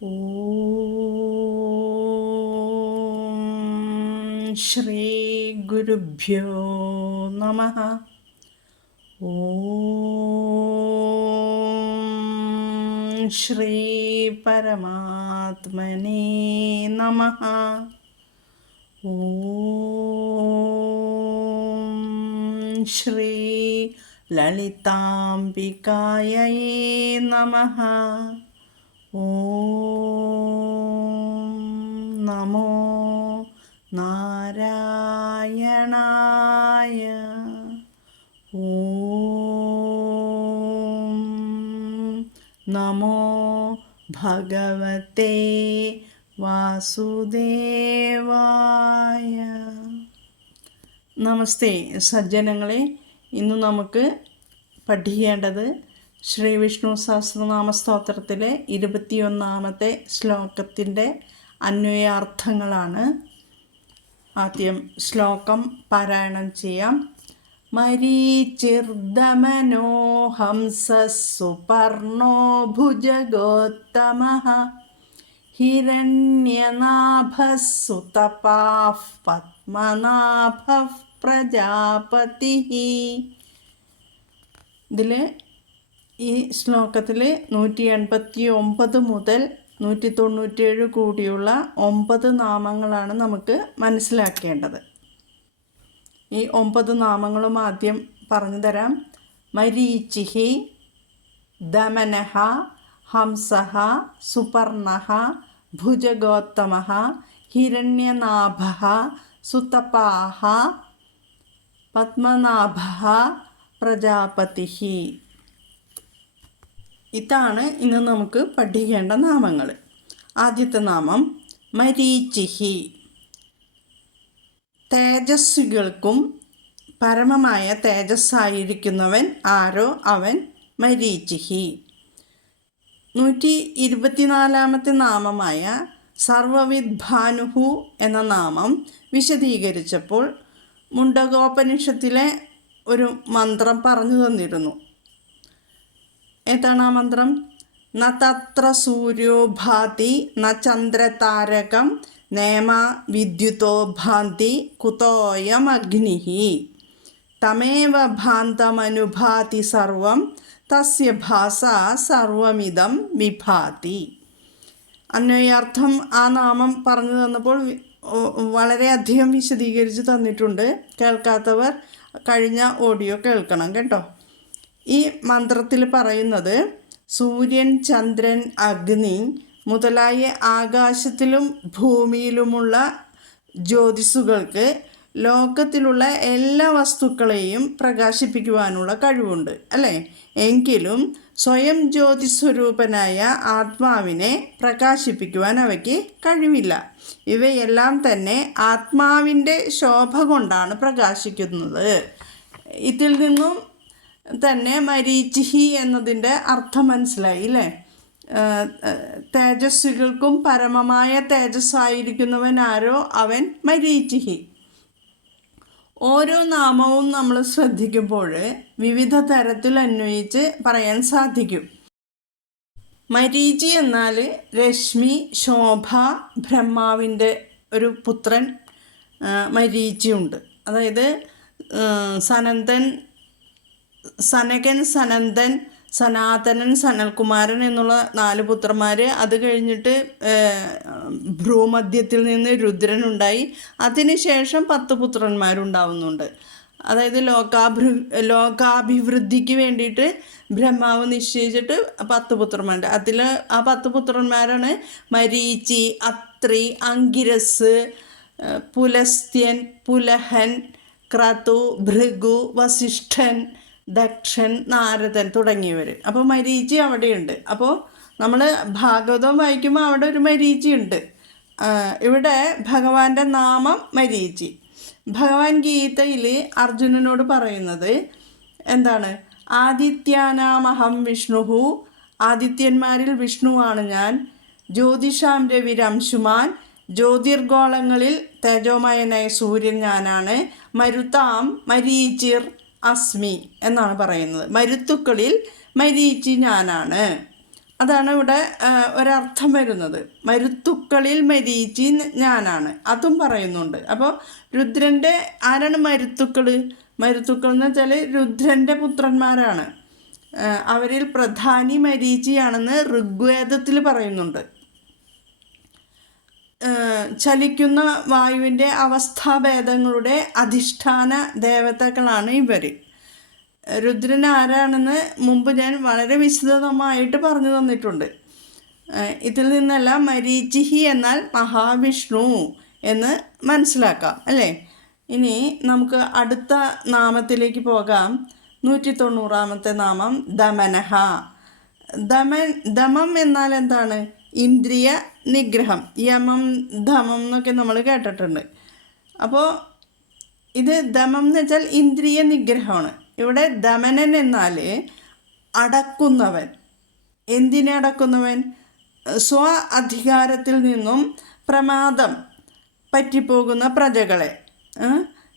ഓം ശ്രീ ഗുരുഭ്യോ നമഃ. ഓം ശ്രീ പരമാത്മനേ നമഃ. ഓം ശ്രീ ലളിതാംബികായൈ നമഃ. ഓം നമോ നാരായണായ. ഓം നമോ ഭഗവതേ വാസുദേവായ. നമസ്തേ സജ്ജനങ്ങളെ, ഇന്ന് നമുക്ക് പഠിക്കേണ്ടത് ശ്രീ വിഷ്ണു സഹസ്രനാമ സ്തോത്രത്തിലെ 21ാമത്തെ ശ്ലോകത്തിൻ്റെ അന്വയാർത്ഥങ്ങളാണ്. ആദ്യം ശ്ലോകം പാരായണം ചെയ്യാം. മരീചിർദമനോ ഹംസസുപർണോ ഭുജഗോത്തമഃ ഹിരണ്യനാഭസുതപാഃ പത്മനാഭഃ പ്രജാപതിഃ. ഇതിൽ ഈ ശ്ലോകത്തിൽ 189 മുതൽ 197 കൂടിയുള്ള 9 നാമങ്ങളാണ് നമുക്ക് മനസ്സിലാക്കേണ്ടത്. ഈ 9 നാമങ്ങളും ആദ്യം പറഞ്ഞു തരാം. മരീചിഹി, ദമനഃ, ഹംസഃ, സുപർണഃ, ഭുജഗോത്തമഃ, ഹിരണ്യനാഭഃ, സുതപാഃ, പത്മനാഭഃ, പ്രജാപതിഃ. ഇതാണ് ഇന്ന് നമുക്ക് പഠിക്കേണ്ട നാമങ്ങൾ. ആദ്യത്തെ നാമം മരീചിഹി. തേജസ്വികൾക്കും പരമമായ തേജസ്സായിരിക്കുന്നവൻ ആരോ അവൻ മരീചിഹി. 124ാമത്തെ നാമമായ സർവവിദ്ഭാനുഹു എന്ന നാമം വിശദീകരിച്ചപ്പോൾ മുണ്ടകോപനിഷത്തിലെ ഒരു മന്ത്രം പറഞ്ഞു തന്നിരുന്നു. ഏതാണ് ആ മന്ത്രം? ന തത്ര സൂര്യോ ഭാതി ന ചന്ദ്രതാരകം നേമ വിദ്യുതോ ഭാന്തി കുതോയം അഗ്നിഃ തമേവ ഭാന്തമനുഭാതി സർവം തസ്യ ഭാസ സർവമിദം വിഭാതി. അന്വയാർത്ഥം ആ നാമം പറഞ്ഞു തന്നപ്പോൾ വളരെയധികം വിശദീകരിച്ച് തന്നിട്ടുണ്ട്. കേൾക്കാത്തവർ കഴിഞ്ഞ ഓഡിയോ കേൾക്കണം കേട്ടോ. ഈ മന്ത്രത്തിൽ പറയുന്നത് സൂര്യൻ, ചന്ദ്രൻ, അഗ്നി മുതലായ ആകാശത്തിലും ഭൂമിയിലുമുള്ള ജ്യോതിസുകൾക്ക് ലോകത്തിലുള്ള എല്ലാ വസ്തുക്കളെയും പ്രകാശിപ്പിക്കുവാനുള്ള കഴിവുണ്ട് അല്ലേ? എങ്കിലും സ്വയം ജ്യോതിസ്വരൂപനായ ആത്മാവിനെ പ്രകാശിപ്പിക്കുവാൻ അവയ്ക്ക് കഴിവില്ല. ഇവയെല്ലാം തന്നെ ആത്മാവിൻ്റെ ശോഭ കൊണ്ടാണ് പ്രകാശിക്കുന്നത്. ഇതിൽ നിന്നും തന്നെ മരീചിഹി എന്നതിൻ്റെ അർത്ഥം മനസ്സിലായി അല്ലേ? തേജസ്വികൾക്കും പരമമായ തേജസ്സായിരിക്കുന്നവൻ ആരോ അവൻ മരീചിഹി. ഓരോ നാമവും നമ്മൾ ശ്രദ്ധിക്കുമ്പോൾ വിവിധ തരത്തിൽ അന്വയിച്ച് പറയാൻ സാധിക്കും. മരീചി എന്നാൽ രശ്മി, ശോഭ, ബ്രഹ്മാവിൻ്റെ ഒരു പുത്രൻ മരീചിയുണ്ട്. അതായത് സനകൻ, സനന്ദൻ, സനാതനൻ, സനൽകുമാരൻ എന്നുള്ള 4 പുത്രന്മാർ. അത് കഴിഞ്ഞിട്ട് ഭ്രൂമധ്യത്തിൽ നിന്ന് രുദ്രനുണ്ടായി. അതിനുശേഷം 10 പുത്രന്മാരുണ്ടാവുന്നുണ്ട്. അതായത് ലോകാഭിവൃദ്ധിക്ക് വേണ്ടിയിട്ട് ബ്രഹ്മാവ് നിശ്ചയിച്ചിട്ട് 10 പുത്രന്മാരുണ്ട്. അതിൽ ആ 10 പുത്രന്മാരാണ് മരീചി, അത്രി, അങ്കിരസ്, പുലസ്ത്യൻ, പുലഹൻ, ക്രതു, ഭൃഗു, വസിഷ്ഠൻ, ദക്ഷൻ, നാരദൻ തുടങ്ങിയവർ. അപ്പോൾ മരീചി അവിടെയുണ്ട്. അപ്പോൾ നമ്മൾ ഭാഗവതം വായിക്കുമ്പോൾ അവിടെ ഒരു മരീചി ഉണ്ട്. ഇവിടെ ഭഗവാന്റെ നാമം മരീചി. ഭഗവാൻ ഗീതയിൽ അർജുനനോട് പറയുന്നത് എന്താണ്? ആദിത്യാനാമഹം വിഷ്ണുഹു, ആദിത്യന്മാരിൽ വിഷ്ണുവാണ് ഞാൻ. ജ്യോതിഷാം രവിരംശുമാൻ, ജ്യോതിർഗോളങ്ങളിൽ തേജോമയനായ സൂര്യൻ ഞാനാണ്. മരുതാം മരീചിർ അസ്മി എന്നാണ് പറയുന്നത്. മരുത്തുക്കളിൽ മരീചി ഞാനാണ്. അതാണ് ഇവിടെ ഒരർത്ഥം വരുന്നത്. മരുത്തുക്കളിൽ മരീചി ഞാനാണ്, അതും പറയുന്നുണ്ട്. അപ്പോൾ രുദ്രൻ്റെ ആരാണ് മരുത്തുക്കൾ? മരുത്തുക്കൾ എന്ന് വെച്ചാൽ രുദ്രൻ്റെ പുത്രന്മാരാണ്. അവരിൽ പ്രധാനി മരീചിയാണെന്ന് ഋഗ്വേദത്തിൽ പറയുന്നുണ്ട്. ചലിക്കുന്ന വായുവിൻ്റെ അവസ്ഥാഭേദങ്ങളുടെ അധിഷ്ഠാന ദേവതകളാണ് ഇവർ. രുദ്രൻ ആരാണെന്ന് മുമ്പ് ഞാൻ വളരെ വിശദമായിട്ട് പറഞ്ഞു തന്നിട്ടുണ്ട്. ഇതിൽ നിന്നെല്ലാം മരീചിഹി എന്നാൽ മഹാവിഷ്ണു എന്ന് മനസ്സിലാക്കാം അല്ലേ. ഇനി നമുക്ക് അടുത്ത നാമത്തിലേക്ക് പോകാം. 190ാമത്തെ നാമം ദമനഹ. ദമം എന്നാൽ എന്താണ്? ഇന്ദ്രിയ നിഗ്രഹം. യമം ധമം എന്നൊക്കെ നമ്മൾ കേട്ടിട്ടുണ്ട്. അപ്പോൾ ഇത് ദമം എന്ന് വെച്ചാൽ ഇന്ദ്രിയ നിഗ്രഹമാണ്. ഇവിടെ ദമനൻ എന്നാൽ അടക്കുന്നവൻ. എന്തിനെ അടക്കുന്നവൻ? സ്വ അധികാരത്തിൽ നിന്നും പ്രമാദം പറ്റിപ്പോകുന്ന പ്രജകളെ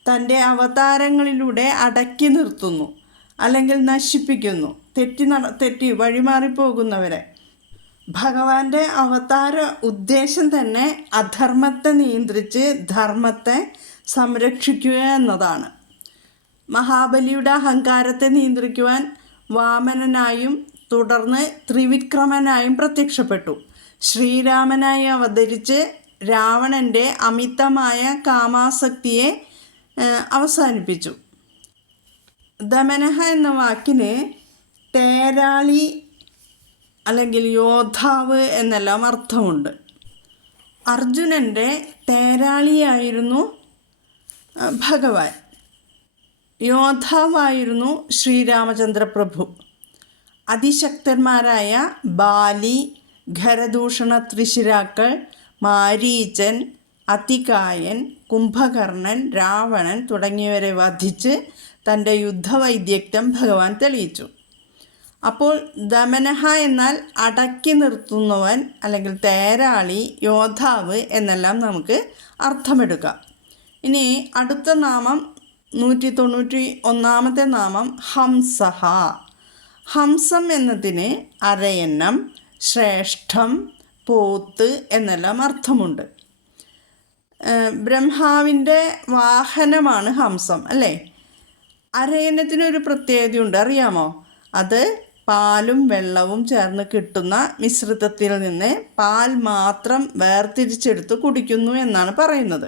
തൻ്റെ അവതാരങ്ങളിലൂടെ അടക്കി നിർത്തുന്നു, അല്ലെങ്കിൽ നശിപ്പിക്കുന്നു. തെറ്റി വഴിമാറിപ്പോകുന്നവരെ. ഭഗവാന്റെ അവതാര ഉദ്ദേശം തന്നെ അധർമ്മത്തെ നിയന്ത്രിച്ച് ധർമ്മത്തെ സംരക്ഷിക്കുക എന്നതാണ്. മഹാബലിയുടെ അഹങ്കാരത്തെ നിയന്ത്രിക്കുവാൻ വാമനനായും തുടർന്ന് ത്രിവിക്രമനായും പ്രത്യക്ഷപ്പെട്ടു. ശ്രീരാമനായി അവതരിച്ച് രാവണൻ്റെ അമിതമായ കാമാസക്തിയെ അവസാനിപ്പിച്ചു. ദമനഹ എന്ന വാക്കിന് തേരാളി അല്ലെങ്കിൽ യോദ്ധാവ് എന്നെല്ലാം അർത്ഥമുണ്ട്. അർജുനൻ്റെ തേരാളിയായിരുന്നു ഭഗവാൻ. യോദ്ധാവായിരുന്നു ശ്രീരാമചന്ദ്രപ്രഭു. അതിശക്തന്മാരായ ബാലി, ഖരദൂഷണ ത്രിശിരാക്കൾ, മാരീചൻ, അതികായൻ, കുംഭകർണൻ, രാവണൻ തുടങ്ങിയവരെ വധിച്ച് തൻ്റെ യുദ്ധവൈദഗ്ധ്യം ഭഗവാൻ തെളിയിച്ചു. അപ്പോൾ ദമനഹ എന്നാൽ അടക്കി നിർത്തുന്നവൻ അല്ലെങ്കിൽ തേരാളി, യോദ്ധാവ് എന്നെല്ലാം നമുക്ക് അർത്ഥമെടുക്കാം. ഇനി അടുത്ത നാമം 191ാമത്തെ നാമം ഹംസഹ. ഹംസം എന്നതിന് അരയന്നം, ശ്രേഷ്ഠം, പോത്ത് എന്നെല്ലാം അർത്ഥമുണ്ട്. ബ്രഹ്മാവിൻ്റെ വാഹനമാണ് ഹംസം അല്ലേ. അരയന്നത്തിനൊരു പ്രത്യേകതയുണ്ട്, അറിയാമോ? അത് പാലും വെള്ളവും ചേർന്ന് കിട്ടുന്ന മിശ്രിതത്തിൽ നിന്ന് പാൽ മാത്രം വേർതിരിച്ചെടുത്ത് കുടിക്കുന്നു എന്നാണ് പറയുന്നത്.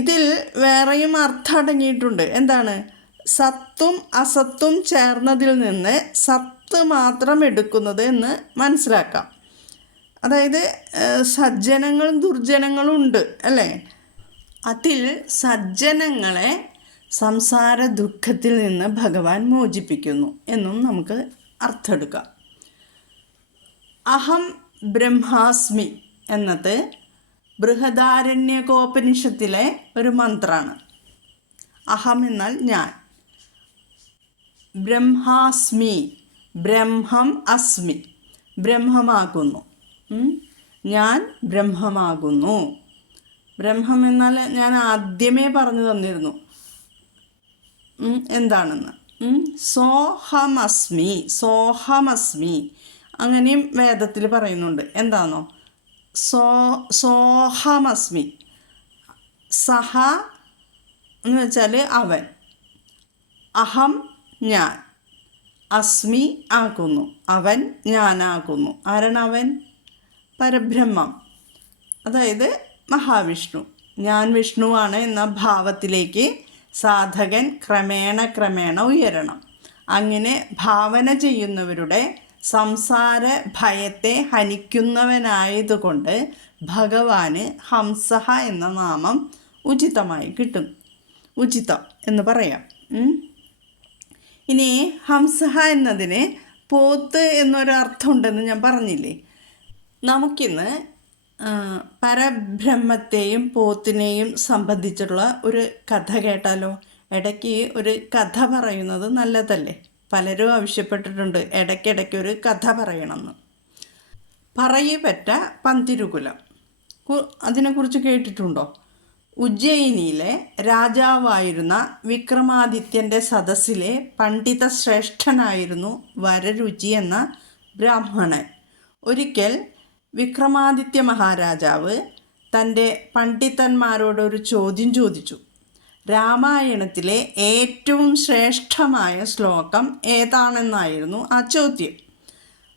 ഇതിൽ വേറെയും അർത്ഥം അടങ്ങിയിട്ടുണ്ട്. എന്താണ്? സത്തും അസത്തും ചേർന്നതിൽ നിന്ന് സത്ത് മാത്രം എടുക്കുന്നത് എന്ന് മനസ്സിലാക്കാം. അതായത് സജ്ജനങ്ങളും ദുർജനങ്ങളും ഉണ്ട് അല്ലേ. അതിൽ സജ്ജനങ്ങളെ സംസാര ദുഃഖത്തിൽ നിന്ന് ഭഗവാൻ മോചിപ്പിക്കുന്നു എന്നും നമുക്ക് അർത്ഥമെടുക്കാം. അഹം ബ്രഹ്മാസ്മി എന്നത് ബൃഹദാരണ്യകോപനിഷത്തിലെ ഒരു മന്ത്രമാണ്. അഹം എന്നാൽ ഞാൻ. ബ്രഹ്മാസ്മി, ബ്രഹ്മം അസ്മി, ബ്രഹ്മമാകുന്നു. ഞാൻ ബ്രഹ്മമാകുന്നു. ബ്രഹ്മം എന്നാൽ ഞാൻ ആദ്യമേ പറഞ്ഞു തന്നിരുന്നു എന്താണെന്ന്. സോഹമസ്മി, സോഹമസ്മി അങ്ങനെയും വേദത്തിൽ പറയുന്നുണ്ട്. എന്താണോ? സോഹമസ്മി. സഹ എന്ന് വെച്ചാൽ അവൻ, അഹം ഞാൻ, അസ്മി ആകുന്നു, അവൻ ഞാനാകുന്നു. ആരാണ് അവൻ? പരബ്രഹ്മം, അതായത് മഹാവിഷ്ണു. ഞാൻ വിഷ്ണുവാണ് എന്ന ഭാവത്തിലേക്ക് സാധകൻ ക്രമേണ ഉയരണം. അങ്ങനെ ഭാവന ചെയ്യുന്നവരുടെ സംസാര ഭയത്തെ ഹനിക്കുന്നവനായതുകൊണ്ട് ഭഗവാന് ഹംസഹ എന്ന നാമം ഉചിതമായി കിട്ടും. ഉചിതം എന്ന് പറയാം. ഇനി ഹംസഹ എന്നതിന് പോത്ത് എന്നൊരർത്ഥമുണ്ടെന്ന് ഞാൻ പറഞ്ഞില്ലേ. നമുക്കിന്ന് പരബ്രഹ്മത്തെയും പോത്തിനെയും സംബന്ധിച്ചുള്ള ഒരു കഥ കേട്ടാലോ? ഇടയ്ക്ക് ഒരു കഥ പറയുന്നത് നല്ലതല്ലേ? പലരും ആവശ്യപ്പെട്ടിട്ടുണ്ട് ഇടയ്ക്കിടയ്ക്ക് ഒരു കഥ പറയണമെന്ന്. പറയപ്പെട്ട പന്തിരുകുലം, അതിനെക്കുറിച്ച് കേട്ടിട്ടുണ്ടോ? ഉജ്ജയിനിയിലെ രാജാവായിരുന്ന വിക്രമാദിത്യൻ്റെ സദസ്സിലെ പണ്ഡിത ശ്രേഷ്ഠനായിരുന്നു വരരുചി എന്ന ബ്രാഹ്മണൻ. ഒരിക്കൽ വിക്രമാദിത്യ മഹാരാജാവ് തൻ്റെ പണ്ഡിതന്മാരോടൊരു ചോദ്യം ചോദിച്ചു. രാമായണത്തിലെ ഏറ്റവും ശ്രേഷ്ഠമായ ശ്ലോകം ഏതാണെന്നായിരുന്നു ആ ചോദ്യം.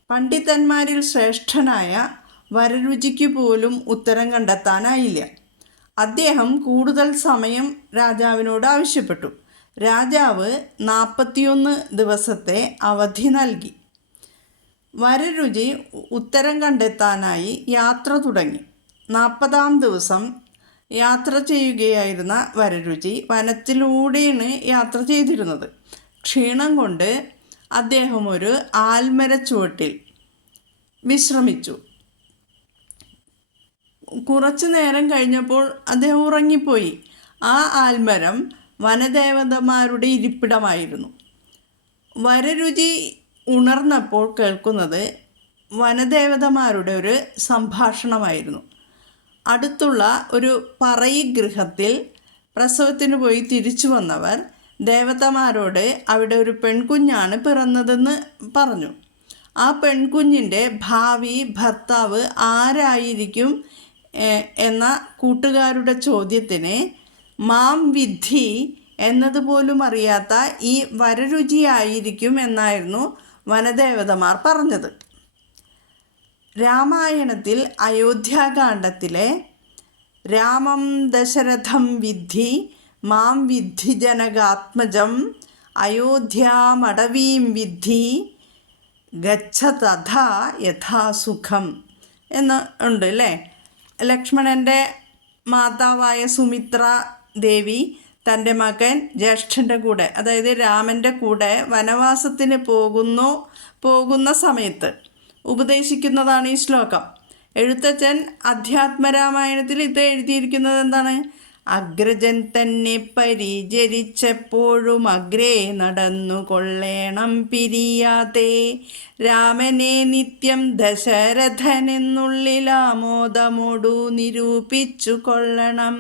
പണ്ഡിതന്മാരിൽ ശ്രേഷ്ഠനായ വരരുചിക്ക് പോലും ഉത്തരം കണ്ടെത്താനായില്ല. അദ്ദേഹം കൂടുതൽ സമയം രാജാവിനോട് ആവശ്യപ്പെട്ടു. രാജാവ് 41 ദിവസത്തെ അവധി നൽകി. വരരുചി ഉത്തരം കണ്ടെത്താനായി യാത്ര തുടങ്ങി. 40-ാം ദിവസം യാത്ര ചെയ്യുകയായിരുന്ന വരരുചി വനത്തിലൂടെയാണ് യാത്ര ചെയ്തിരുന്നത്. ക്ഷീണം കൊണ്ട് അദ്ദേഹം ഒരു ആൽമരച്ചുവട്ടിൽ വിശ്രമിച്ചു. കുറച്ചു നേരം കഴിഞ്ഞപ്പോൾ അദ്ദേഹം ഉറങ്ങിപ്പോയി. ആ ആൽമരം വനദേവതമാരുടെ ഇരിപ്പിടമായിരുന്നു. വരരുചി ഉണർന്നപ്പോൾ കേൾക്കുന്നത് വനദേവതമാരുടെ ഒരു സംഭാഷണമായിരുന്നു. അടുത്തുള്ള ഒരു പറയി ഗൃഹത്തിൽ പ്രസവത്തിന് പോയി തിരിച്ചു വന്നവർ ദേവതമാരോട് അവിടെ ഒരു പെൺകുഞ്ഞാണ് പിറന്നതെന്ന് പറഞ്ഞു. ആ പെൺകുഞ്ഞിൻ്റെ ഭാവി ഭർത്താവ് ആരായിരിക്കും എന്ന കൂട്ടുകാരുടെ ചോദ്യത്തിന് മാം വിദ്ധി എന്നതുപോലും അറിയാത്ത ഈ വരരുചിയായിരിക്കും എന്നായിരുന്നു വനദേവതമാർ പറഞ്ഞത്. രാമായണത്തിൽ അയോധ്യാകാന്ഡത്തിലെ രാമം ദശരഥം വിദ്ധി മാം വിദ്ധി ജനകാത്മജം അയോധ്യാമടവീം വിദ്ധി ഗച്ഛ തഥാ യഥാസുഖം എന്ന് ഉണ്ട് അല്ലേ. ലക്ഷ്മണൻ്റെ മാതാവായ സുമിത്ര ദേവി തൻ്റെ മകൻ ജ്യേഷ്ഠൻ്റെ കൂടെ, അതായത് രാമൻ്റെ കൂടെ വനവാസത്തിന് പോകുന്ന സമയത്ത് ഉപദേശിക്കുന്നതാണ് ഈ ശ്ലോകം. എഴുത്തച്ഛൻ അധ്യാത്മരാമായണത്തിൽ ഇത് എഴുതിയിരിക്കുന്നത് എന്താണ്? അഗ്രജൻ തന്നെ പരിചരിച്ചെപ്പോഴും അഗ്രേ നടന്നു കൊള്ളേണം പിരിയാതെ രാമനെ നിത്യം ദശരഥനെന്നുള്ളിലാമോദമോടു നിരൂപിച്ചു കൊള്ളണം.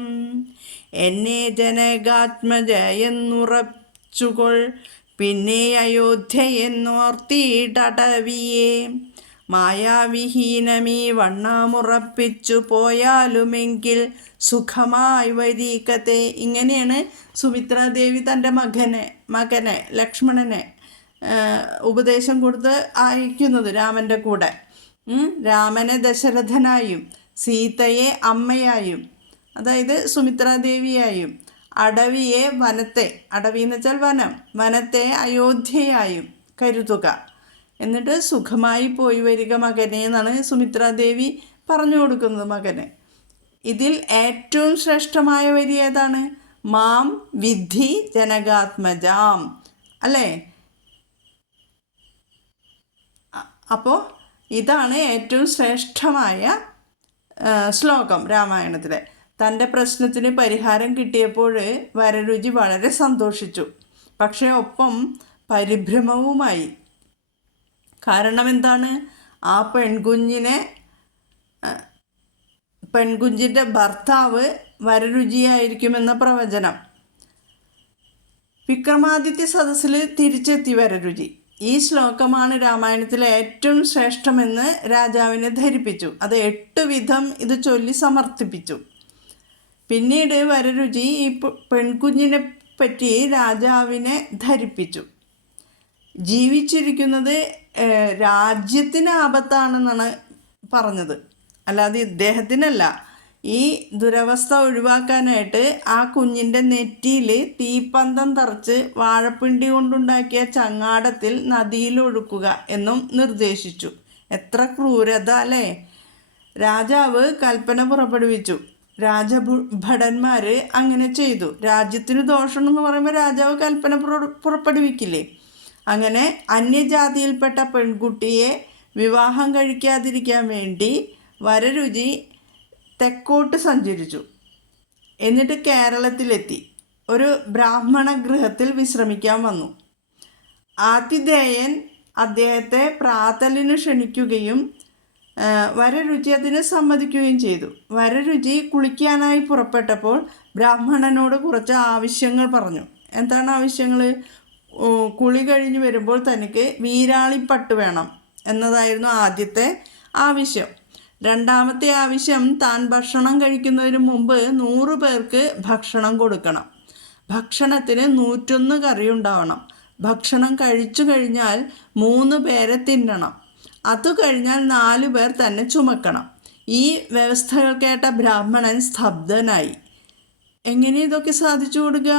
എന്നെ ജനകാത്മജയെന്നുറച്ചുകൊൾ പിന്നെ അയോധ്യയെന്നോർത്തിടവിയെ മായാവിഹീനമീ വണ്ണാമുറപ്പിച്ചു പോയാലുമെങ്കിൽ സുഖമായി വരീകത്തെ. ഇങ്ങനെയാണ് സുമിത്രാദേവി തൻ്റെ മകനെ ലക്ഷ്മണനെ ഉപദേശം കൊടുത്ത് അയക്കുന്നത് രാമൻ്റെ കൂടെ. രാമനെ ദശരഥനായും സീതയെ അമ്മയായും, അതായത് സുമിത്രാദേവിയായും, അടവിയെ വനത്തെ, അടവി എന്ന് വെച്ചാൽ വനം, വനത്തെ അയോധ്യയായും കരുതുക. എന്നിട്ട് സുഖമായി പോയി വരിക മകനെ എന്നാണ് സുമിത്രാദേവി പറഞ്ഞു കൊടുക്കുന്നത് മകനെ. ഇതിൽ ഏറ്റവും ശ്രേഷ്ഠമായ വരി ഏതാണ്? മാം വിദ്ധി ജനകാത്മജാം അല്ലേ. അപ്പോൾ ഇതാണ് ഏറ്റവും ശ്രേഷ്ഠമായ ശ്ലോകം രാമായണത്തിലെ. തൻ്റെ പ്രശ്നത്തിന് പരിഹാരം കിട്ടിയപ്പോൾ വരരുചി വളരെ സന്തോഷിച്ചു. പക്ഷേ ഒപ്പം പരിഭ്രമവുമായി. കാരണം എന്താണ്? ആ പെൺകുഞ്ഞിൻ്റെ ഭർത്താവ് വരരുചിയായിരിക്കുമെന്ന പ്രവചനം. വിക്രമാദിത്യ സദസ്സിൽ തിരിച്ചെത്തി വരരുചി. ഈ ശ്ലോകമാണ് രാമായണത്തിലെ ഏറ്റവും ശ്രേഷ്ഠമെന്ന് രാജാവിനെ ധരിപ്പിച്ചു. അത് 8 വിധം ഇത് ചൊല്ലി സമർത്ഥിപ്പിച്ചു. പിന്നീട് വരരുചി ഈ പെൺകുഞ്ഞിനെ പറ്റി രാജാവിനെ ധരിപ്പിച്ചു. ജീവിച്ചിരിക്കുന്നത് രാജ്യത്തിന് ആപത്താണെന്നാണ് പറഞ്ഞത്, അല്ലാതെ ഇദ്ദേഹത്തിനല്ല. ഈ ദുരവസ്ഥ ഒഴിവാക്കാനായിട്ട് ആ കുഞ്ഞിൻ്റെ നെറ്റിയിൽ തീപ്പന്തം തറച്ച് വാഴപ്പിണ്ടി കൊണ്ടുണ്ടാക്കിയ ചങ്ങാടത്തിൽ നദിയിൽ ഒഴുക്കുക എന്നും നിർദ്ദേശിച്ചു. എത്ര ക്രൂരത അല്ലേ. രാജാവ് കൽപ്പന പുറപ്പെടുവിച്ചു. രാജഭടന്മാർ അങ്ങനെ ചെയ്തു. രാജ്യത്തിന് ദോഷമെന്ന് പറയുമ്പോൾ രാജാവ് കൽപ്പന പുറപ്പെടുവിക്കില്ലേ. അങ്ങനെ അന്യജാതിയിൽപ്പെട്ട പെൺകുട്ടിയെ വിവാഹം കഴിക്കാതിരിക്കാൻ വേണ്ടി വരരുചി തെക്കോട്ട് സഞ്ചരിച്ചു. എന്നിട്ട് കേരളത്തിലെത്തി ഒരു ബ്രാഹ്മണ ഗൃഹത്തിൽ വിശ്രമിക്കാൻ വന്നു. ആതിഥേയൻ അദ്ദേഹത്തെ പ്രാതലിന് ക്ഷണിക്കുകയും വരരുചി അതിന് സമ്മതിക്കുകയും ചെയ്തു. വരരുചി കുളിക്കാനായി പുറപ്പെട്ടപ്പോൾ ബ്രാഹ്മണനോട് കുറച്ച് ആവശ്യങ്ങൾ പറഞ്ഞു. എന്താണ് ആവശ്യങ്ങൾ? കുളി കഴിഞ്ഞ് വരുമ്പോൾ തനിക്ക് വീരാളിപ്പട്ട് വേണം എന്നതായിരുന്നു ആദ്യത്തെ ആവശ്യം. രണ്ടാമത്തെ ആവശ്യം, താൻ ഭക്ഷണം കഴിക്കുന്നതിന് മുമ്പ് 100 പേർക്ക് ഭക്ഷണം കൊടുക്കണം. ഭക്ഷണത്തിന് 101 കറി ഉണ്ടാവണം. ഭക്ഷണം കഴിച്ചു കഴിഞ്ഞാൽ 3 പേരെ തിന്നണം. അതു കഴിഞ്ഞാൽ 4 പേർ തന്നെ ചുമക്കണം. ഈ വ്യവസ്ഥകൾ കേട്ട ബ്രാഹ്മണൻ സ്തബ്ധനായി. എങ്ങനെ ഇതൊക്കെ സാധിച്ചു കൊടുക്കുക?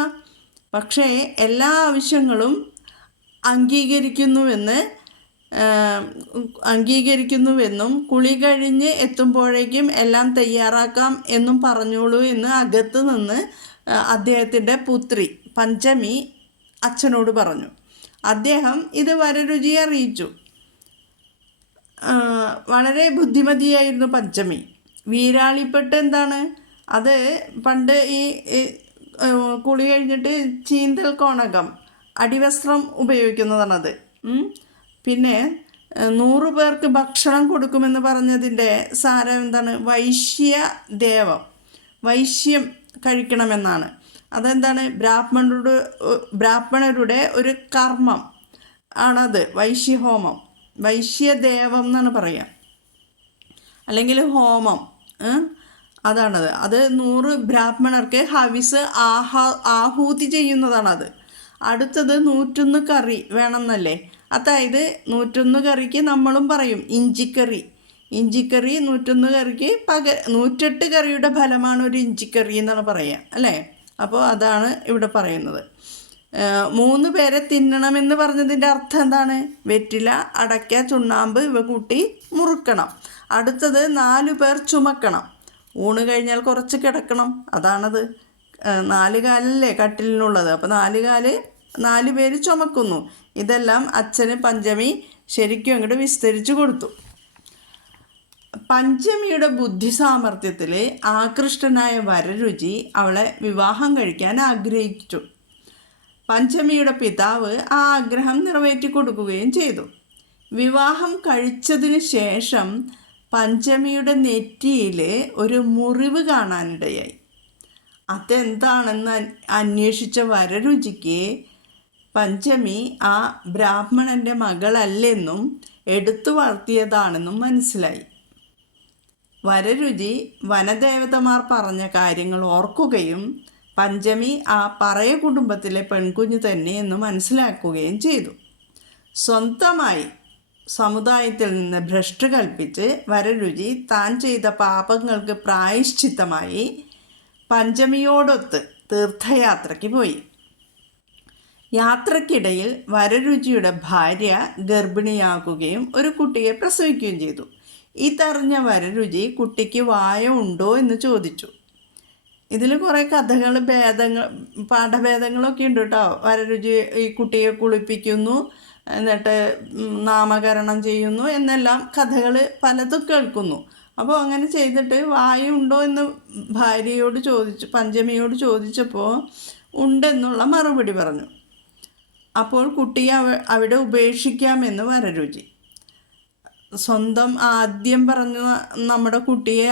പക്ഷേ എല്ലാ ആവശ്യങ്ങളും അംഗീകരിക്കുന്നുവെന്നും കുളി കഴിഞ്ഞ് എത്തുമ്പോഴേക്കും എല്ലാം തയ്യാറാക്കാം എന്നും പറഞ്ഞോളൂ എന്ന് അകത്ത് നിന്ന് അദ്ദേഹത്തിൻ്റെ പുത്രി പഞ്ചമി അച്ഛനോട് പറഞ്ഞു. അദ്ദേഹം ഇത് വരരുചിയെ അറിയിച്ചു. വളരെ ബുദ്ധിമതിയായിരുന്നു പഞ്ചമി. വീരാളിപ്പെട്ട് എന്താണ്? അത് പണ്ട് ഈ കുളി കഴിഞ്ഞിട്ട് ചീന്തൽ കോണകം അടിവസ്ത്രം ഉപയോഗിക്കുന്നതാണത്. പിന്നെ 100 പേർക്ക് ഭക്ഷണം കൊടുക്കുമെന്ന് പറഞ്ഞതിൻ്റെ സാരം എന്താണ്? വൈശ്യം കഴിക്കണമെന്നാണ്. അതെന്താണ്? ബ്രാഹ്മണരുടെ ഒരു കർമ്മം ആണത്, വൈശ്യഹോമം. വൈശ്യദേവം എന്നാണ് പറയുക, അല്ലെങ്കിൽ ഹോമം. അതാണത്. അത് 100 ബ്രാഹ്മണർക്ക് ഹവിസ് ആഹൂതി ചെയ്യുന്നതാണത്. അടുത്തത് 101 കറി വേണമെന്നല്ലേ? അതായത് 101 കറിക്ക് നമ്മളും പറയും ഇഞ്ചിക്കറി. 101 കറിക്ക് 108 കറിയുടെ ഫലമാണ് ഒരു ഇഞ്ചിക്കറി എന്നാണ് പറയുക, അല്ലേ? അപ്പോൾ അതാണ് ഇവിടെ പറയുന്നത്. 3 പേരെ തിന്നണമെന്ന് പറഞ്ഞതിൻ്റെ അർത്ഥം എന്താണ്? വെറ്റില, അടയ്ക്ക, ചുണ്ണാമ്പ് ഇവ കൂട്ടി മുറുക്കണം. അടുത്തത് 4 പേർ ചുമക്കണം. ഊണ് കഴിഞ്ഞാൽ കുറച്ച് കിടക്കണം. അതാണത്. 4 കാലല്ലേ കട്ടിലിനുള്ളത്. അപ്പോൾ 4 പേര് ചുമക്കുന്നു. ഇതെല്ലാം അച്ഛന് പഞ്ചമി ശരിക്കും അങ്ങോട്ട് വിസ്തരിച്ചു കൊടുത്തു. പഞ്ചമിയുടെ ബുദ്ധി സാമർഥ്യത്തിൽ ആകൃഷ്ടനായ വരരുചി അവളെ വിവാഹം കഴിക്കാൻ ആഗ്രഹിച്ചു. പഞ്ചമിയുടെ പിതാവ് ആ ആഗ്രഹം നിറവേറ്റി കൊടുക്കുകയും ചെയ്തു. വിവാഹം കഴിച്ചതിന് ശേഷം പഞ്ചമിയുടെ നെറ്റിയിൽ ഒരു മുറിവ് കാണാനിടയായി. അതെന്താണെന്ന് അന്വേഷിച്ച വരരുചിക്ക് പഞ്ചമി ആ ബ്രാഹ്മണൻ്റെ മകളല്ലെന്നും എടുത്തു വളർത്തിയതാണെന്നും മനസ്സിലായി. വരരുചി വനദേവതമാർ പറഞ്ഞ കാര്യങ്ങൾ ഓർക്കുകയും പഞ്ചമി ആ പറയ കുടുംബത്തിലെ പെൺകുഞ്ഞു തന്നെ എന്ന് മനസ്സിലാക്കുകയും ചെയ്തു. സ്വന്തമായി സമുദായത്തിൽ നിന്ന് ഭ്രഷ്ട് കൽപ്പിച്ച് വരരുചി താൻ ചെയ്ത പാപങ്ങൾക്ക് പ്രായശ്ചിത്തമായി പഞ്ചമിയോടൊത്ത് തീർത്ഥയാത്രയ്ക്ക് പോയി. യാത്രക്കിടയിൽ വരരുചിയുടെ ഭാര്യ ഗർഭിണിയാകുകയും ഒരു കുട്ടിയെ പ്രസവിക്കുകയും ചെയ്തു. ഇതറിഞ്ഞ വരരുചി കുട്ടിക്ക് വായ ഉണ്ടോ എന്ന് ചോദിച്ചു. ഇതിൽ കുറേ കഥകൾ, പാഠഭേദങ്ങളൊക്കെ ഉണ്ട് കേട്ടോ. വരരുചി ഈ കുട്ടിയെ കുളിപ്പിക്കുന്നു, എന്നിട്ട് നാമകരണം ചെയ്യുന്നു എന്നെല്ലാം കഥകൾ പലതും കേൾക്കുന്നു. അപ്പോൾ അങ്ങനെ ചെയ്തിട്ട് വായുണ്ടോ എന്ന് പഞ്ചമിയോട് ചോദിച്ചപ്പോൾ ഉണ്ടെന്നുള്ള മറുപടി പറഞ്ഞു. അപ്പോൾ കുട്ടിയെ അവിടെ ഉപേക്ഷിക്കാമെന്ന് വരരുചി. സ്വന്തം ആദ്യം പറഞ്ഞ നമ്മുടെ കുട്ടിയെ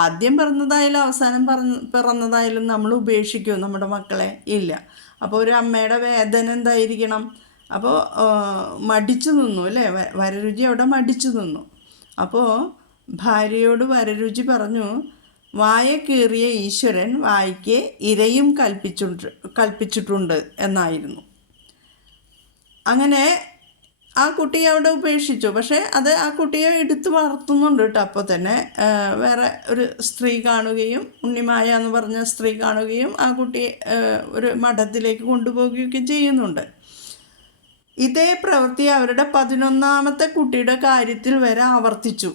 ആദ്യം പറഞ്ഞതായാലും അവസാനം പിറന്നതായാലും നമ്മൾ ഉപേക്ഷിക്കുമോ നമ്മുടെ മക്കളെ? ഇല്ല. അപ്പോൾ ഒരു അമ്മയുടെ വേദന എന്തായിരിക്കണം? അപ്പോൾ മടിച്ചു നിന്നു, അല്ലേ? വരരുചി അവിടെ മടിച്ചു നിന്നു. അപ്പോൾ ഭാര്യയോട് വരരുചി പറഞ്ഞു, വായ കീറിയ ഈശ്വരൻ വായ്ക്ക് ഇരയും കൽപ്പിച്ചിട്ടുണ്ട് എന്നായിരുന്നു. അങ്ങനെ ആ കുട്ടിയെ അവിടെ ഉപേക്ഷിച്ചു. പക്ഷേ അത് ആ കുട്ടിയെ എടുത്തു വളർത്തുന്നുണ്ട് കേട്ടോ. അപ്പോൾ തന്നെ വേറെ ഒരു സ്ത്രീ കാണുകയും, ഉണ്ണിമായ എന്ന് പറഞ്ഞ സ്ത്രീ കാണുകയും ആ കുട്ടിയെ ഒരു മഠത്തിലേക്ക് കൊണ്ടുപോവുകയൊക്കെ ചെയ്യുന്നുണ്ട്. ഇതേ പ്രവൃത്തി അവരുടെ 11ാമത്തെ കുട്ടിയുടെ കാര്യത്തിൽ വരെ ആവർത്തിച്ചു.